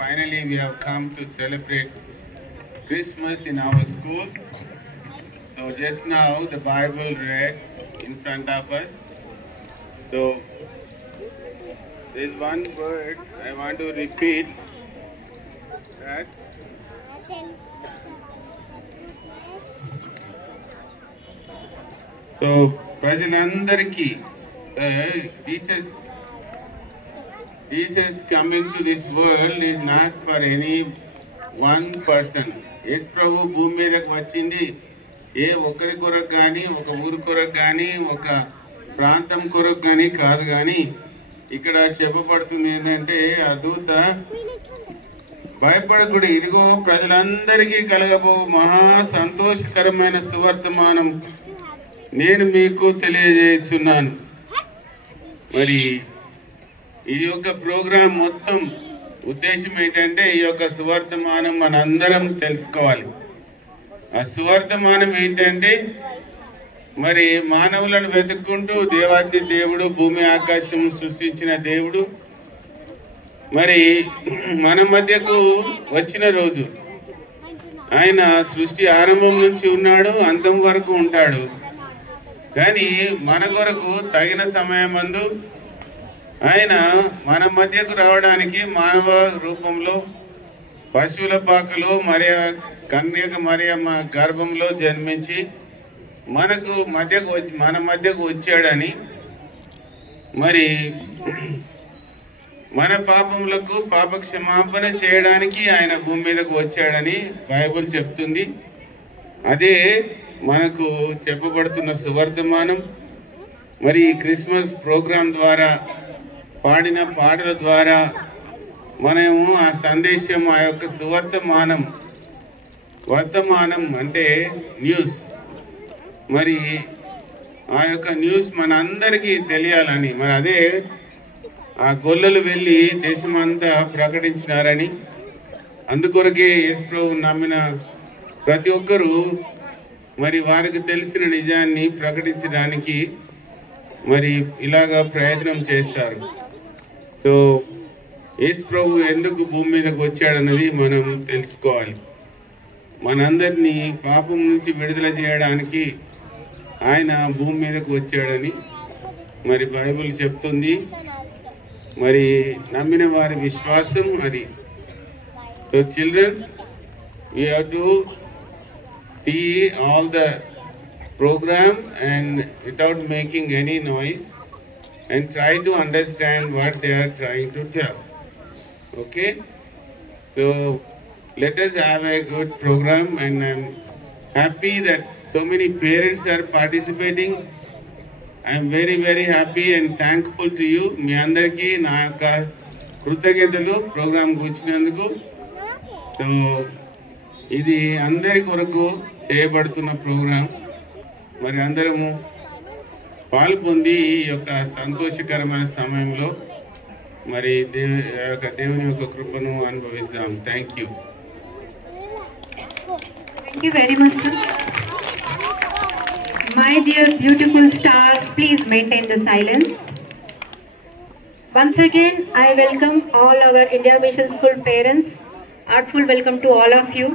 finally we have come to celebrate Christmas in our school. So just now the Bible read in front of us. So there's one word I want to repeat that. So ప్రజలందరికీ Jesus coming to this world is not for any one person. యేసు ప్రభు భూమి మీదకి వచ్చింది ఏ ఒక్కరి కొరకు కానీ ఒక ఊరు కొరకు కానీ ఒక ప్రాంతం కొరకు కానీ కాదు. కానీ ఇక్కడ చెప్పబడుతుంది ఏంటంటే ఆ దూత భయపడకుడి, ఇదిగో ప్రజలందరికీ కలగబో మహా సంతోషకరమైన సువర్తమానం నేను మీకు తెలియజేస్తున్నాను. మరి ఈ యొక్క ప్రోగ్రాం మొత్తం ఉద్దేశం ఏంటంటే ఈ యొక్క సువర్తమానం మనందరం తెలుసుకోవాలి. ఆ సువర్తమానం ఏంటంటే మరి మానవులను వెతుక్కుంటూ దేవాది దేవుడు భూమి ఆకాశం సృష్టించిన దేవుడు మరి మన మధ్యకు వచ్చిన రోజు. ఆయన సృష్టి ఆరంభం నుంచి ఉన్నాడు, అంతం వరకు ఉంటాడు. కానీ మన కొరకు తగిన సమయమందు ఆయన మన మధ్యకు రావడానికి మానవ రూపంలో పశువుల పాకలో కన్యక మరియమ్మ గర్భంలో జన్మించి మన మధ్యకు వచ్చాడని, మరి మన పాపములకు పాప క్షమాపణ చేయడానికి ఆయన భూమి మీదకు వచ్చాడని బైబిల్ చెప్తుంది. అదే మనకు చెప్పబడుతున్న సువర్తమానం. మరి ఈ క్రిస్మస్ ప్రోగ్రాం ద్వారా పాడిన పాటల ద్వారా మనము ఆ సందేశం, ఆ యొక్క వర్తమానం అంటే న్యూస్, మరి ఆ యొక్క న్యూస్ మనందరికీ తెలియాలని, మరి అదే ఆ గొల్లలు వెళ్ళి దేశమంతా ప్రకటించినారని, అందుకొరకే యేసు ప్రభువును నమ్మిన ప్రతి ఒక్కరూ మరి వారికి తెలిసిన నిజాన్ని ప్రకటించడానికి మరి ఇలాగా ప్రయత్నం చేస్తారు. సో యేసు ప్రభు ఎందుకు భూమి మీదకి వచ్చాడన్నది మనం తెలుసుకోవాలి. మనందరినీ పాపం నుంచి విడుదల చేయడానికి ఆయన భూమి మీదకు వచ్చాడని మరి బైబిల్ చెప్తుంది. మరి నమ్మిన వారి విశ్వాసం అది. So children, we have to see all the program and without making any noise and try to understand what they are trying to tell. Okay, so let us have a good program, and I'm happy that so many parents are participating. I'm very very happy and thankful to you. మీ అందరికీ నా యొక్క కృతజ్ఞతలు ప్రోగ్రాంకి వచ్చినందుకు. So ఇది అందరి కొరకు చేయబడుతున్న ప్రోగ్రాం. మరి అందరము పాల్పొంది ఈ యొక్క సంతోషకరమైన సమయంలో మరి దేవుని యొక్క కృపను అనుభవిద్దాం. Thank you. Thank you very much, sir. My dear beautiful stars, please maintain the silence. Once again, I welcome all our India Mission School parents. Heartful welcome to all of you.